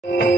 Thank you.